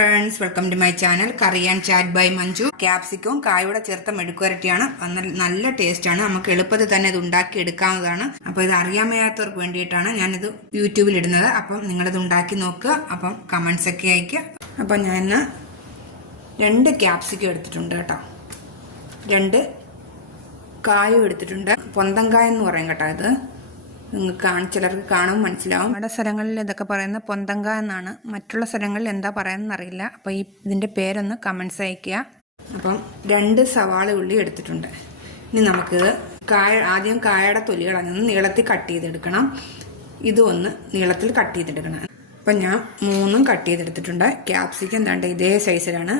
Friends welcome to my channel curry and chat by Manju ക്യാപ്സിക്കവും കായുടെ ചേർത്ത മെഴുക്കുരട്ടിയാണ് നല്ല- taste ആണ്. നമുക്ക് എളുപ്പത്തിൽ തന്നെ ഇത് ഉണ്ടാക്കി എടുക്കാവുന്നതാണ്. അപ്പോൾ ഇത് അറിയാൻ വയ്യാത്തവർക്ക് വേണ്ടിയിട്ടാണ് ഞാനിത് യൂട്യൂബിൽ ഇടുന്നത്. അപ്പം നിങ്ങളിത് ഉണ്ടാക്കി നോക്കുക. അപ്പം കമന്റ്സ് ഒക്കെ അയക്കുക അപ്പം ഞാൻ ഇന്ന് രണ്ട് ക്യാപ്സിക്കം എടുത്തിട്ടുണ്ട് കേട്ടോ. രണ്ട് കായും എടുത്തിട്ടുണ്ട്. പൊന്തങ്കായെന്ന് പറയും കേട്ടോ ഇത്. നിങ്ങൾക്ക് കാണി ചിലർക്ക് കാണാൻ മനസ്സിലാവും. നമ്മുടെ സ്ഥലങ്ങളിൽ ഇതൊക്കെ പറയുന്നത് പൊന്തങ്ക എന്നാണ്. മറ്റുള്ള സ്ഥലങ്ങളിൽ എന്താ പറയുന്നതെന്ന് അറിയില്ല. അപ്പോൾ ഈ ഇതിന്റെ പേരൊന്ന് കമൻസ് അയക്കുക അപ്പം രണ്ട് സവാള ഉള്ളി എടുത്തിട്ടുണ്ട്. ഇനി നമുക്ക് കായ ആദ്യം കായയുടെ തൊലി കളഞ്ഞൊന്ന് നീളത്തിൽ കട്ട് ചെയ്തെടുക്കണം. ഇതൊന്ന് നീളത്തിൽ കട്ട് ചെയ്തെടുക്കണം. അപ്പം ഞാൻ മൂന്നും കട്ട് ചെയ്തെടുത്തിട്ടുണ്ട്. ക്യാപ്സിക്കം എന്താണ്ട് ഇതേ സൈസിലാണ്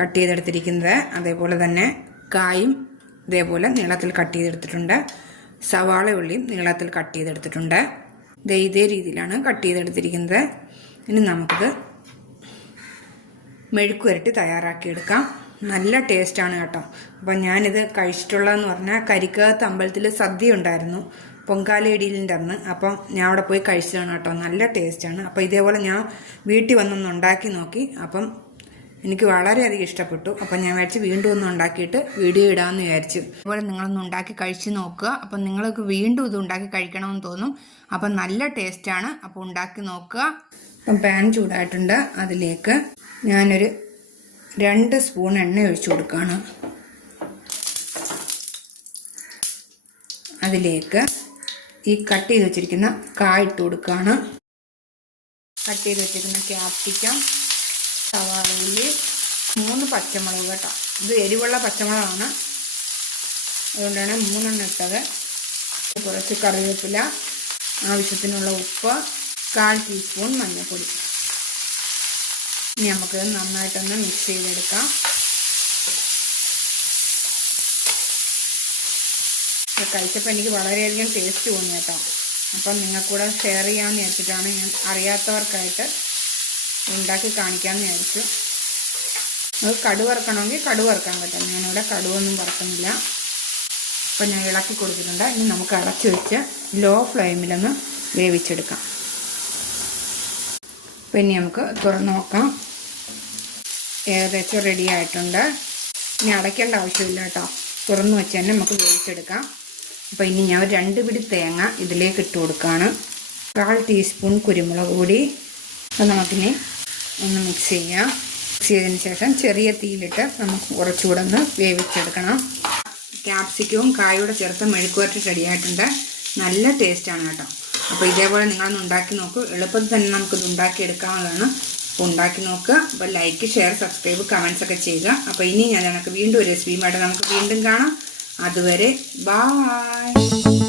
കട്ട് ചെയ്തെടുത്തിരിക്കുന്നത്. അതേപോലെ തന്നെ കായും ഇതേപോലെ നീളത്തിൽ കട്ട് ചെയ്തെടുത്തിട്ടുണ്ട്. സവാള ഉള്ളിയും നീളത്തിൽ കട്ട് ചെയ്തെടുത്തിട്ടുണ്ട്. ദേ ഇതേ രീതിയിലാണ് കട്ട് ചെയ്തെടുത്തിരിക്കുന്നത്. ഇനി നമുക്കിത് മെഴുക്ക് വരട്ടി തയ്യാറാക്കിയെടുക്കാം. നല്ല ടേസ്റ്റാണ് കേട്ടോ. അപ്പം ഞാനിത് കഴിച്ചിട്ടുള്ളതെന്ന് പറഞ്ഞാൽ കരിക്കകത്ത് അമ്പലത്തിൽ സദ്യ ഉണ്ടായിരുന്നു പൊങ്കാലയിടിയിലിന്റെ അന്ന്. അപ്പം ഞാൻ അവിടെ പോയി കഴിച്ചതാണ് കേട്ടോ. നല്ല ടേസ്റ്റാണ്. അപ്പോൾ ഇതേപോലെ ഞാൻ വീട്ടിൽ വന്നൊന്ന് ഉണ്ടാക്കി നോക്കി. അപ്പം എനിക്ക് വളരെയധികം ഇഷ്ടപ്പെട്ടു. അപ്പം ഞാൻ വിചാരിച്ച് വീണ്ടും ഒന്ന് ഉണ്ടാക്കിയിട്ട് വീഡിയോ ഇടാമെന്ന് വിചാരിച്ചു. അതുപോലെ നിങ്ങളൊന്ന് ഉണ്ടാക്കി കഴിച്ച് നോക്കുക. അപ്പം നിങ്ങൾക്ക് വീണ്ടും ഇത് ഉണ്ടാക്കി കഴിക്കണമെന്ന് തോന്നും. അപ്പം നല്ല ടേസ്റ്റാണ് അപ്പോൾ ഉണ്ടാക്കി നോക്കുക. അപ്പം പാൻ ചൂടായിട്ടുണ്ട്. അതിലേക്ക് ഞാനൊരു രണ്ട് സ്പൂൺ എണ്ണ ഒഴിച്ചു കൊടുക്കുകയാണ്. അതിലേക്ക് ഈ കട്ട് ചെയ്ത് വെച്ചിരിക്കുന്ന കായ ഇട്ട് കൊടുക്കുകയാണ്. കട്ട് ചെയ്ത് വെച്ചിരിക്കുന്ന ക്യാപ്സിക്കം സവാള ഉള്ളി മൂന്ന് പച്ചമുളക് കേട്ടോ. ഇത് എരിവുള്ള പച്ചമുളകാണ്. അതുകൊണ്ടാണ് മൂന്നെണ്ണം ഇട്ടത്. കുറച്ച് കറിവേപ്പില ആവശ്യത്തിനുള്ള ഉപ്പ് കാൽ ടീസ്പൂൺ മഞ്ഞൾപ്പൊടി. ഇനി നമുക്ക് നന്നായിട്ടൊന്ന് മിക്സ് ചെയ്തെടുക്കാം. കഴിച്ചപ്പോൾ എനിക്ക് വളരെയധികം ടേസ്റ്റ് തോന്നി കേട്ടോ. അപ്പം നിങ്ങൾക്കൂടെ ഷെയർ ചെയ്യാമെന്ന് വെച്ചിട്ടാണ് ഞാൻ അറിയാത്തവർക്കായിട്ട് ഉണ്ടാക്കി കാണിക്കാമെന്ന് വിചാരിച്ചു. അത് കടു വറക്കണമെങ്കിൽ കടു വറക്കാൻ പറ്റും ഞാനിവിടെ കടുവൊന്നും വറക്കുന്നില്ല. അപ്പം ഞാൻ ഇളക്കി കൊടുത്തിട്ടുണ്ട്. ഇനി നമുക്ക് അടച്ചു വെച്ച് ലോ ഫ്ലെയിമിലൊന്ന് വേവിച്ചെടുക്കാം. പിന്നെ നമുക്ക് തുറന്ന് നോക്കാം. ഏകദേശം റെഡി ആയിട്ടുണ്ട്. ഇനി അടയ്ക്കേണ്ട ആവശ്യമില്ല കേട്ടോ. തുറന്ന് വെച്ച് തന്നെ നമുക്ക് വേവിച്ചെടുക്കാം. അപ്പോൾ ഇനി ഞാൻ രണ്ട് പിടി തേങ്ങ ഇതിലേക്ക് ഇട്ട് കൊടുക്കുകയാണ്. കാൽ ടീസ്പൂൺ കുരുമുളക് പൊടി. അത് നമുക്കിനി ഒന്ന് മിക്സ് ചെയ്യാം. മിക്സ് ചെയ്തതിന് ശേഷം ചെറിയ തീയിലിട്ട് നമുക്ക് കുറച്ചുകൂടെ ഒന്ന് വേവിച്ചെടുക്കണം. ക്യാപ്സിക്കവും കായൂടെ ചേർത്ത് മെഴുക്കുവരട്ടി റെഡിയായിട്ടുണ്ട് നല്ല ടേസ്റ്റാണ് കേട്ടോ. അപ്പോൾ ഇതേപോലെ നിങ്ങളൊന്ന് ഉണ്ടാക്കി നോക്കൂ. എളുപ്പത്തിൽ തന്നെ നമുക്കിത് ഉണ്ടാക്കിയെടുക്കാവുന്നതാണ്. അപ്പോൾ ഉണ്ടാക്കി നോക്കുക അപ്പോൾ ലൈക്ക് ഷെയർ സബ്സ്ക്രൈബ് കമൻസ് ഒക്കെ ചെയ്യുക. അപ്പോൾ ഇനി ഞാൻ നമുക്ക് വീണ്ടും ഒരു റെസിപ്പിയുമായിട്ട് നമുക്ക് വീണ്ടും കാണാം. അതുവരെ ബായ്